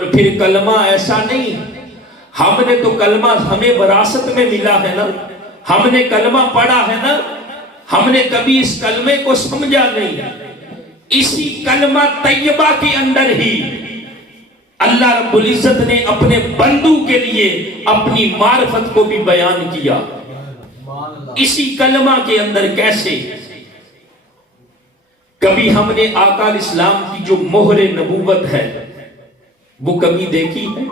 اور پھر کلمہ ایسا نہیں، ہم نے تو کلمہ ہمیں وراثت میں ملا ہے نا، ہم نے کلمہ پڑھا ہے نا، ہم نے کبھی اس کلمے کو سمجھا نہیں۔ اسی کلمہ طیبہ کے اندر ہی اللہ رب العزت نے اپنے بندوں کے لیے اپنی معرفت کو بھی بیان کیا۔ اسی کلمہ کے اندر کیسے؟ کبھی ہم نے آقا علیہ السلام کی جو مہر نبوت ہے وہ کبھی دیکھی ہے؟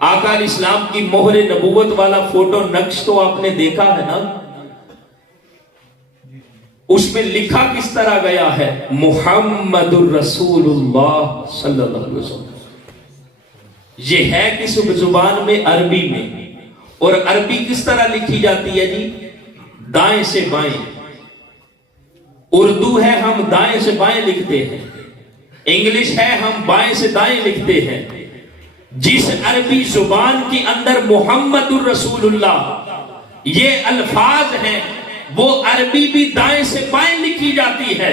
آقا علیہ السلام کی مہر نبوت والا فوٹو نقش تو آپ نے دیکھا ہے نا؟ اس میں لکھا کس طرح گیا ہے؟ محمد الرسول اللہ صلی اللہ علیہ وسلم۔ یہ ہے کس زبان میں؟ عربی میں۔ اور عربی کس طرح لکھی جاتی ہے جی؟ دائیں سے بائیں۔ اردو ہے ہم دائیں سے بائیں لکھتے ہیں، انگلش ہے ہم بائیں سے دائیں لکھتے ہیں۔ جس عربی زبان کے اندر محمد الرسول اللہ یہ الفاظ ہیں وہ عربی بھی دائیں سے بائیں لکھی جاتی ہے،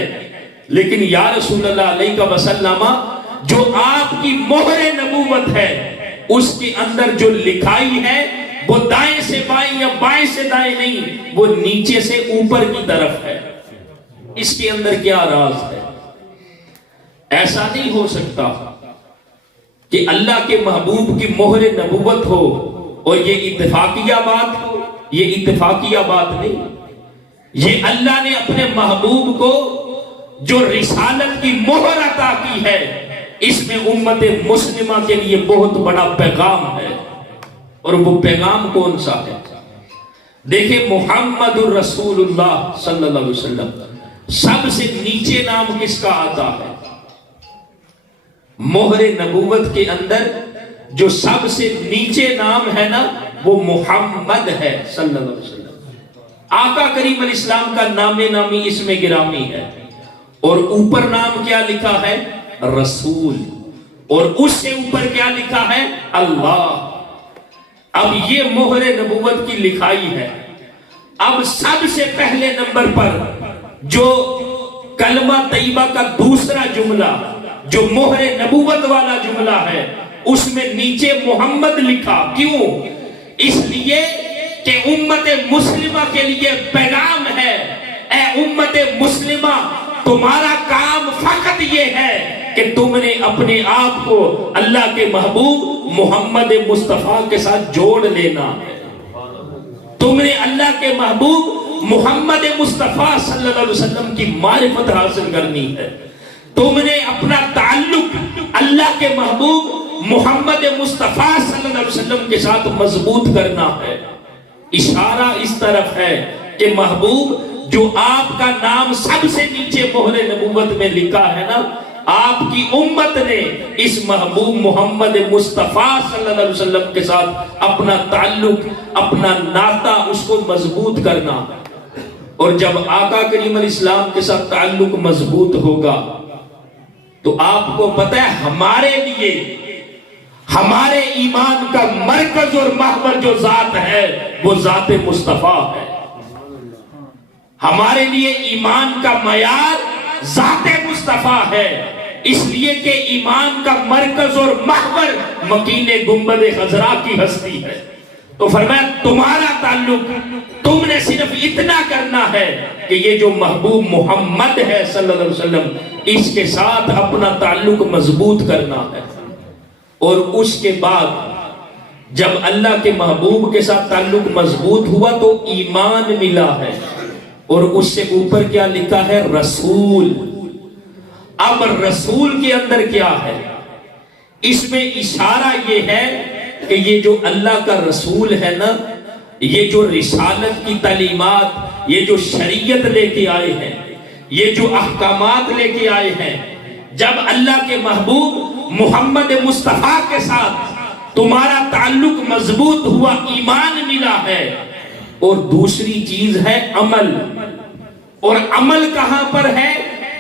لیکن یا رسول اللہ علیہ وسلم جو آپ کی مہر نبوت ہے اس کے اندر جو لکھائی ہے وہ دائیں سے بائیں یا بائیں سے دائیں نہیں، وہ نیچے سے اوپر کی طرف ہے۔ اس کے اندر کیا راز ہے؟ ایسا نہیں ہو سکتا کہ اللہ کے محبوب کی مہر نبوت ہو اور یہ اتفاقیہ بات ہو۔ یہ اتفاقیہ بات نہیں، یہ اللہ نے اپنے محبوب کو جو رسالت کی مہر عطا کی ہے اس میں امت مسلمہ کے لیے بہت بڑا پیغام ہے۔ اور وہ پیغام کون سا ہے؟ دیکھیں محمد الرسول اللہ صلی اللہ علیہ وسلم، سب سے نیچے نام کس کا آتا ہے؟ مہر نبوت کے اندر جو سب سے نیچے نام ہے نا وہ محمد ہے صلی اللہ علیہ وسلم۔ آقا کریم علیہ السلام کا نام نامی اس میں گرامی ہے، اور اوپر نام کیا لکھا ہے؟ رسول، اور اس سے اوپر کیا لکھا ہے؟ اللہ۔ اب یہ مہر نبوت کی لکھائی ہے۔ اب سب سے پہلے نمبر پر جو کلمہ طیبہ کا دوسرا جملہ جو مہر نبوت والا جملہ ہے اس میں نیچے محمد لکھا۔ کیوں؟ اس لیے کہ امت مسلمہ کے لیے پیغام ہے، اے امت مسلمہ تمہارا کام فقط یہ ہے کہ تم نے اپنے آپ کو اللہ کے محبوب محمد مصطفیٰ کے ساتھ جوڑ لینا ہے۔ تم نے اللہ کے محبوب محمد مصطفیٰ صلی اللہ علیہ وسلم کی معرفت حاصل کرنی ہے۔ تم نے اپنا تعلق اللہ کے محبوب محمد مصطفیٰ صلی اللہ علیہ وسلم کے ساتھ مضبوط کرنا ہے۔ اشارہ اس طرف ہے کہ محبوب جو آپ کا نام سب سے نیچے مہر نبوت میں لکھا ہے نا، آپ کی امت نے اس محبوب محمد مصطفیٰ صلی اللہ علیہ وسلم کے ساتھ اپنا تعلق، اپنا ناطہ اس کو مضبوط کرنا۔ اور جب آقا کریم علیہ السلام کے ساتھ تعلق مضبوط ہوگا تو آپ کو پتہ ہے ہمارے لیے ہمارے ایمان کا مرکز اور محور جو ذات ہے وہ ذات مصطفیٰ ہے۔ ہمارے لیے ایمان کا معیار ذات مصطفیٰ ہے، اس لیے کہ ایمان کا مرکز اور محور مکین گنبد خضرا کی ہستی ہے۔ تو فرمایا تمہارا تعلق تم نے صرف اتنا کرنا ہے کہ یہ جو محبوب محمد ہے صلی اللہ علیہ وسلم اس کے ساتھ اپنا تعلق مضبوط کرنا ہے۔ اور اس کے بعد جب اللہ کے محبوب کے ساتھ تعلق مضبوط ہوا تو ایمان ملا ہے، اور اس سے اوپر کیا لکھا ہے؟ رسول۔ اب رسول کے اندر کیا ہے؟ اس میں اشارہ یہ ہے کہ یہ جو اللہ کا رسول ہے نا، یہ جو رسالت کی تعلیمات، یہ جو شریعت لے کے آئے ہیں، یہ جو احکامات لے کے آئے ہیں، جب اللہ کے محبوب محمد مصطفیٰ کے ساتھ تمہارا تعلق مضبوط ہوا، ایمان ملا ہے، اور دوسری چیز ہے عمل۔ اور عمل کہاں پر ہے؟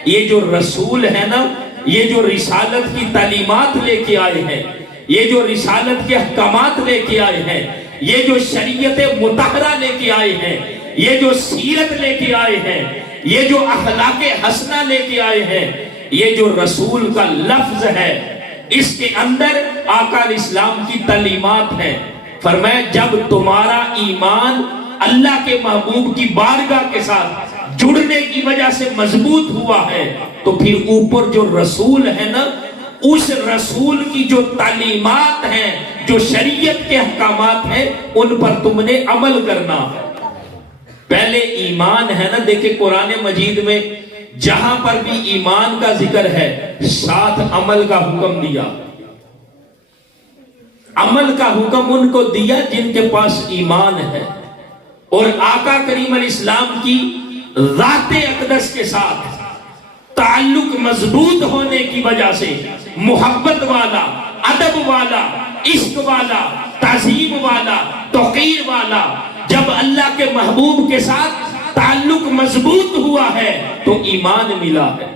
یہ جو رسول ہے نا، یہ جو رسالت کی تعلیمات لے کے آئے ہیں، یہ جو رسالت کے احکامات لے کے آئے ہیں، یہ جو شریعت مطہرہ لے کے آئے ہیں، یہ جو سیرت لے کے آئے ہیں، یہ جو اخلاق حسنہ لے کے آئے ہیں، یہ جو رسول کا لفظ ہے، اس کے اندر آقا علیہ السلام کی تعلیمات ہیں. فرمایا جب تمہارا ایمان اللہ کے محبوب کی بارگاہ کے ساتھ جڑنے کی وجہ سے مضبوط ہوا ہے تو پھر اوپر جو رسول ہے نا، اس رسول کی جو تعلیمات ہیں، جو شریعت کے احکامات ہیں، ان پر تم نے عمل کرنا ہے. پہلے ایمان ہے نا، دیکھیں قرآن مجید میں جہاں پر بھی ایمان کا ذکر ہے ساتھ عمل کا حکم دیا. عمل کا حکم ان کو دیا جن کے پاس ایمان ہے. اور آقا کریم علیہ السلام کی ذات اقدس کے ساتھ تعلق مضبوط ہونے کی وجہ سے محبت والا، ادب والا، عشق والا، تعظیم والا، توقیر والا، جب اللہ کے محبوب کے ساتھ تعلق مضبوط ہوا ہے تو ایمان ملا ہے.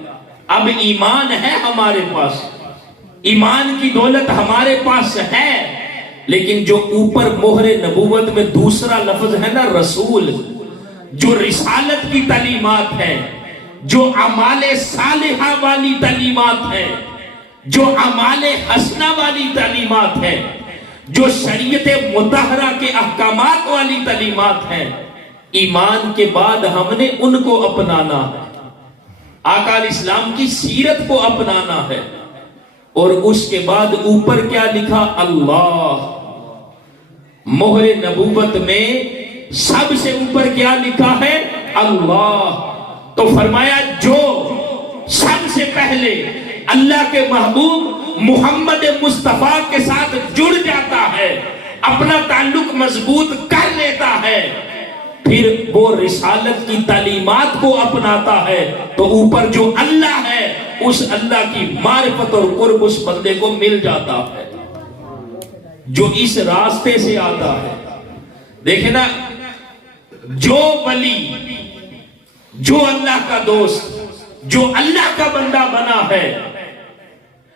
اب ایمان ہے ہمارے پاس، ایمان کی دولت ہمارے پاس ہے، لیکن جو اوپر مہر نبوت میں دوسرا لفظ ہے نا رسول، جو رسالت کی تعلیمات ہے، جو اعمال صالحہ والی تعلیمات ہے، جو اعمال حسنہ والی تعلیمات ہے، جو شریعت مطہرہ کے احکامات والی تعلیمات ہیں، ایمان کے بعد ہم نے ان کو اپنانا ہے. آقا علیہ السلام کی سیرت کو اپنانا ہے. اور اس کے بعد اوپر کیا لکھا؟ اللہ. مہر نبوت میں سب سے اوپر کیا لکھا ہے؟ اللہ. تو فرمایا جو سب سے پہلے اللہ کے محبوب محمد مصطفیٰ کے ساتھ جڑ جاتا ہے، اپنا تعلق مضبوط کر لیتا ہے، پھر وہ رسالت کی تعلیمات کو اپناتا ہے، تو اوپر جو اللہ ہے اس اللہ کی معرفت اور قرب اس بندے کو مل جاتا ہے جو اس راستے سے آتا ہے. دیکھیں نا، جو ولی، جو اللہ کا دوست، جو اللہ کا بندہ بنا ہے،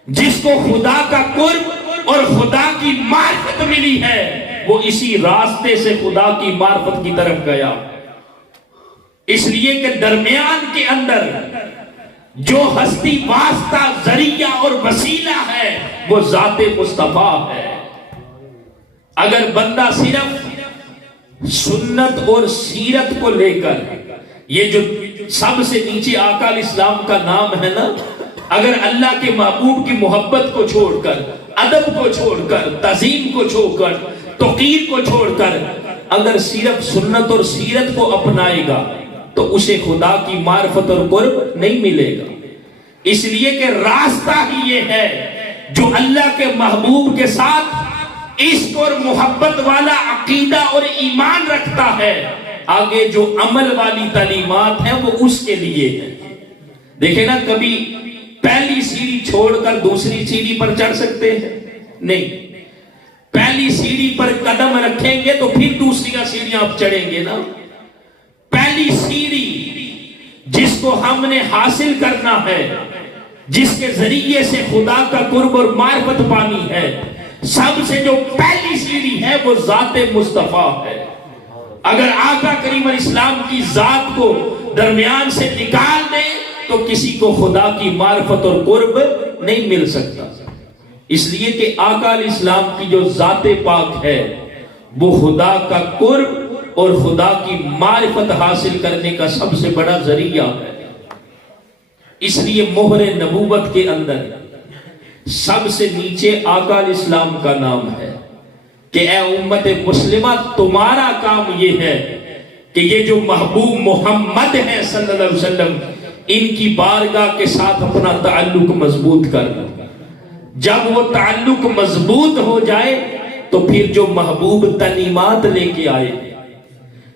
جس کو خدا کا قرب اور خدا کی معرفت ملی ہے، وہ اسی راستے سے خدا کی معرفت کی طرف گیا. اس لیے کہ درمیان کے اندر جو ہستی واسطہ، ذریعہ اور وسیلہ ہے وہ ذات مصطفیٰ ہے. اگر بندہ صرف سنت اور سیرت کو لے کر، یہ جو سب سے نیچے آقا علیہ السلام کا نام ہے نا، اگر اللہ کے محبوب کی محبت کو چھوڑ کر، ادب کو چھوڑ کر، تعظیم کو چھوڑ کر، توقیر کو چھوڑ کر اگر صرف سنت اور سیرت کو اپنائے گا تو اسے خدا کی معرفت اور قرب نہیں ملے گا. اس لیے کہ راستہ ہی یہ ہے جو اللہ کے محبوب کے ساتھ عشق اور محبت والا عقیدہ اور ایمان رکھتا ہے. آگے جو عمل والی تعلیمات ہیں وہ اس کے لیے ہے. دیکھیں نا، کبھی پہلی سیڑھی چھوڑ کر دوسری سیڑھی پر چڑھ سکتے ہیں؟ نہیں. پہلی سیڑھی پر قدم رکھیں گے تو پھر دوسری سیڑھیاں آپ چڑھیں گے نا. پہلی سیڑھی جس کو ہم نے حاصل کرنا ہے، جس کے ذریعے سے خدا کا قرب اور معرفت پانی ہے، سب سے جو پہلی سیڑھی ہے وہ ذات مصطفیٰ ہے. اگر آقا کریم علیہ السلام کی ذات کو درمیان سے نکال دیں تو کسی کو خدا کی معرفت اور قرب نہیں مل سکتا. اس لیے کہ آقا علیہ السلام کی جو ذات پاک ہے وہ خدا کا قرب اور خدا کی معرفت حاصل کرنے کا سب سے بڑا ذریعہ ہے. اس لیے مہر نبوت کے اندر سب سے نیچے آقا علیہ السلام کا نام ہے کہ اے امت مسلمہ، تمہارا کام یہ ہے کہ یہ جو محبوب محمد ہیں صلی اللہ علیہ وسلم، ان کی بارگاہ کے ساتھ اپنا تعلق مضبوط کر لو. جب وہ تعلق مضبوط ہو جائے تو پھر جو محبوب تعلیمات لے کے آئے،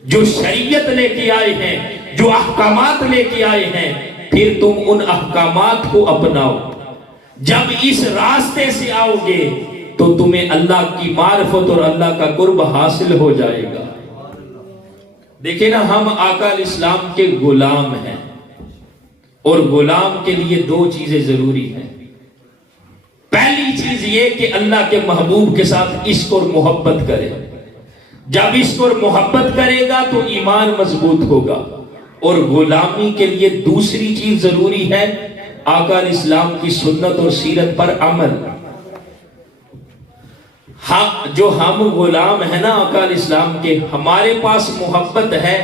جو شریعت لے کے آئے ہیں، جو احکامات لے کے آئے ہیں، پھر تم ان احکامات کو اپناؤ. جب اس راستے سے آؤ گے تو تمہیں اللہ کی معرفت اور اللہ کا قرب حاصل ہو جائے گا. دیکھیں نا، ہم آقا علیہ السلام کے غلام ہیں، اور غلام کے لیے دو چیزیں ضروری ہیں. پہلی چیز یہ کہ اللہ کے محبوب کے ساتھ عشق اور محبت کرے. جب عشق اور محبت کرے گا تو ایمان مضبوط ہوگا. اور غلامی کے لیے دوسری چیز ضروری ہے آقا علیہ السلام کی سنت اور سیرت پر عمل. جو ہم غلام ہیں نا آقا علیہ السلام کے، ہمارے پاس محبت ہے،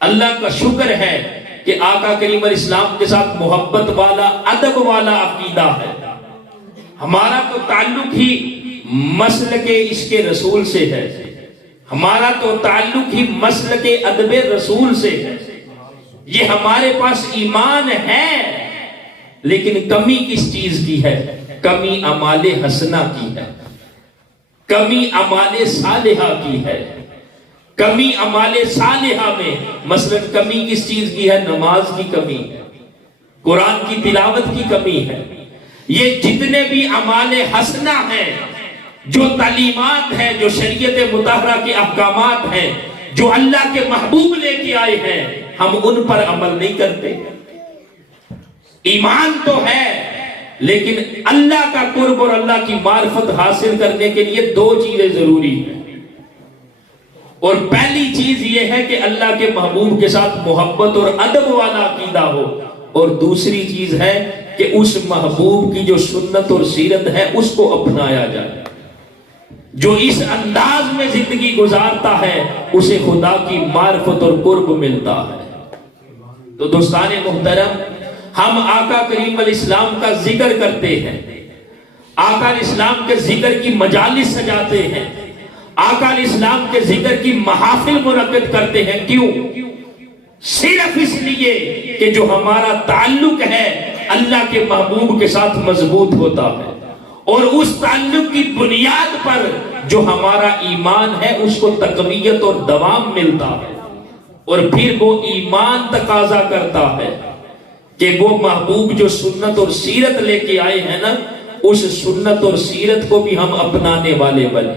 اللہ کا شکر ہے کہ آقا کریم علیہ السلام کے ساتھ محبت والا، ادب والا عقیدہ ہے۔ ہمارا تو تعلق ہی مسلک عشق رسول سے ہے، ہمارا تو تعلق ہی مسلک ادب رسول سے ہے۔ یہ ہمارے پاس ایمان ہے، لیکن کمی کس چیز کی ہے؟ کمی اعمال حسنہ کی ہے، کمی اعمال صالحہ کی ہے۔ کمی اعمال صالحہ میں مثلا کمی کس چیز کی ہے؟ نماز کی کمی ہے، قرآن کی تلاوت کی کمی ہے۔ یہ جتنے بھی اعمال حسنہ ہیں، جو تعلیمات ہیں، جو شریعت مطہرہ کے احکامات ہیں، جو اللہ کے محبوب لے کے آئے ہیں، ہم ان پر عمل نہیں کرتے۔ ایمان تو ہے، لیکن اللہ کا قرب اور اللہ کی معرفت حاصل کرنے کے لیے دو چیزیں ضروری ہیں، اور پہلی چیز یہ ہے کہ اللہ کے محبوب کے ساتھ محبت اور ادب والا عقیدہ ہو، اور دوسری چیز ہے کہ اس محبوب کی جو سنت اور سیرت ہے اس کو اپنایا جائے۔ جو اس انداز میں زندگی گزارتا ہے اسے خدا کی معرفت اور قرب ملتا ہے۔ تو دوستان محترم، ہم آقا کریم علیہ السلام کا ذکر کرتے ہیں، آقا علیہ السلام کے ذکر کی مجالس سجاتے ہیں، آقا علیہ السلام کے ذکر کی محافل منعقد کرتے ہیں۔ کیوں؟ صرف اس لیے کہ جو ہمارا تعلق ہے اللہ کے محبوب کے ساتھ مضبوط ہوتا ہے، اور اس تعلق کی بنیاد پر جو ہمارا ایمان ہے اس کو تقویت اور دوام ملتا ہے، اور پھر وہ ایمان تقاضا کرتا ہے کہ وہ محبوب جو سنت اور سیرت لے کے آئے ہیں نا، اس سنت اور سیرت کو بھی ہم اپنانے والے بنے۔